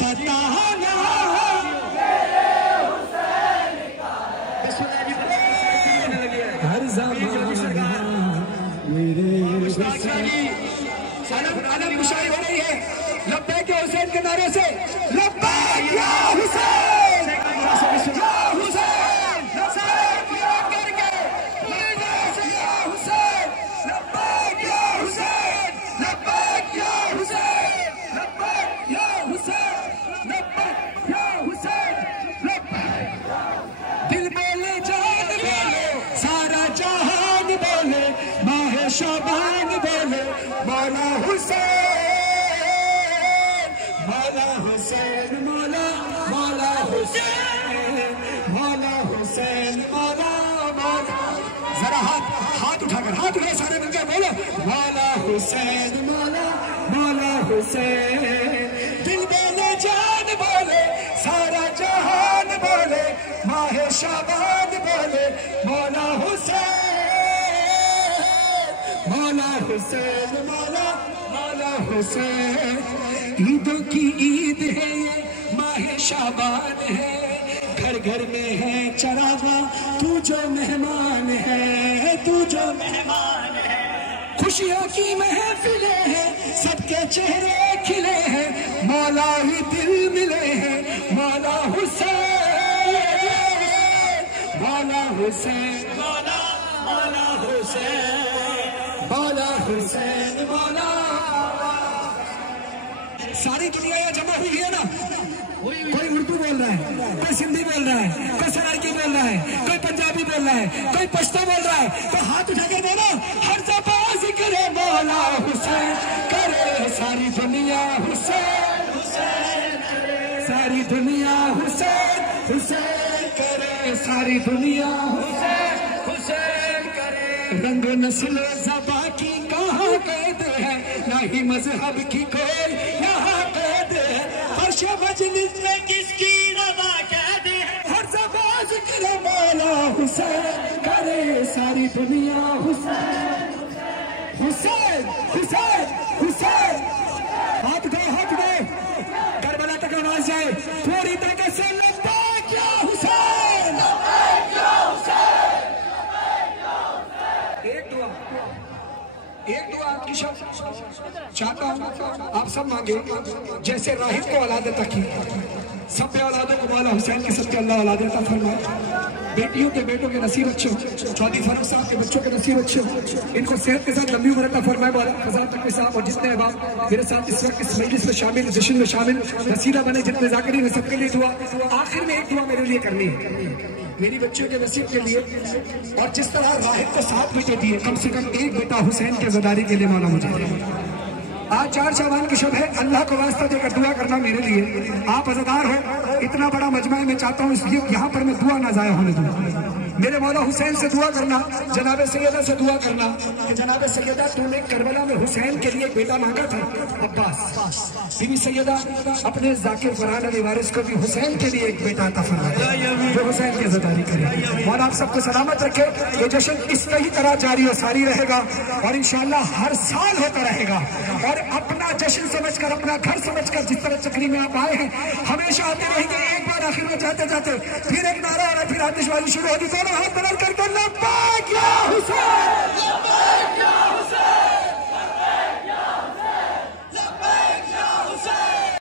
बताना हर ज़माना मेरे आदम मुशाहिर हो रही है लब्बैक या हुसैन के नारे से लब्बैक या हुसैन या हुसैन लब्बैक या करके लब्बैक या हुसैन लब्बैक या हुसैन लब्बैक या हुसैन लब्बैक या हुसैन लब्बैक या हुसैन लब्बैक दिल बोले जान बोले सारा जहान बोले माहे शाबान बोले मौला हुसैन मौला हुसैन मौला मौला हुसैन मौला हुसैन मौला मौला जरा हाथ उठाकर सारे मिलकर बोलो मौला हुसैन मौला मौला हुसैन दिल बोले जान बोले सारा जहान बोले माहे शाबान बोले मौला हुसैन मौला हुसैन मौला मौला हुसैन ईदों की ईद है ये माहे शाबान है घर घर में है चरागा तू जो मेहमान है तू जो मेहमान है खुशियों की महफिलें हैं सबके चेहरे खिले हैं मौला ही दिल मिले हैं मौला हुसैन मौला हुसैन मौला मौला हुसैन मौला हुसैन मौला सारी दुनिया यहाँ जमा हुई है ना कोई उर्दू बोल रहा है कोई सिंधी बोल रहा है कोई सराइकी बोल रहा है कोई पंजाबी बोल रहा है कोई पश्तो बोल रहा है तो हाथ उठाकर बोलो हर ज़बां ज़िक्र मौला हुसैन करे सारी दुनिया हुसैन हुसैन सारी दुनिया हुसैन हुसैन करे सारी दुनिया हुसैन हुसैन करे रंग नस्ल ज़बां की कहाँ कैद है ना ही मजहब की कोई यहाँ कैद है फर्श मजलिस में किसकी रवा कैद है हर ज़बां ज़िक्र मौला हुसैन करे सारी दुनिया हुसैन हुसैन हुसैन हुसैन हाथ गए करबला तक आवाज जाए थोड़ी ताकत से लब्बैक या हुसैन लब्बैक या हुसैन एक दुआ आपकी चाहता हूँ आप सब मांगे जैसे राहिब को औलाद अता की सब पे औलादों को मौला हुसैन के सबके अल्लाह औलाद अता फरमाए बेटियों के बेटों के नसीब अच्छे हो चौधरी फारूक साहब के बच्चों के नसीब अच्छे हो इनको सेहत के साथ लंबी उम्र अता फरमाए मौला फज़ाल तकवी साहब और जितने अहबाब मेरे साथ इस वक्त इस मजलिस में शामिल जश्न में शामिल वसीला बने जितने ज़ाकिरीन हैं सबके लिए दुआ आखिर में एक दुआ मेरे लिए करनी है मेरी बच्चियों के नसीब के लिए और जिस तरह राहिब को 7 बेटे दिए कम से कम एक बेटा हुसैन के ज़दारी के लिए मौला मुझे आज 4 शाबान की शब है अल्लाह को वास्ता देकर दुआ करना मेरे लिए आप अज़ादार हो इतना बड़ा मजमा मैं चाहता हूँ इसलिए यहाँ पर मैं दुआ ना ज़ाया होने दूँ मेरे मौला हुसैन से दुआ करना जनाब सैयदा से दुआ करना कि जनाब सैयदा तूने करबला में हुसैन के लिए एक बेटा मांगा था अब्बास बीवी सैयदा अपने जाकिर फरहान अली वारिस को भी हुसैन के लिए एक बेटा अता फरमाए जो हुसैन की ज़दारी करे और आप सबको सलामत रखे ये जश्न इस ही तरह जारी और सारी रहेगा और इंशाअल्लाह हर साल होता रहेगा और अपना जश्न समझकर अपना घर समझकर जिस तरह चक्री में आप आए हैं हमेशा आते रहेंगे एक बार आखिर में जाते जाते फिर एक नारा और फिर आतिशबाजी शुरू होगी दोनों हाथ बदल करके लब्बैक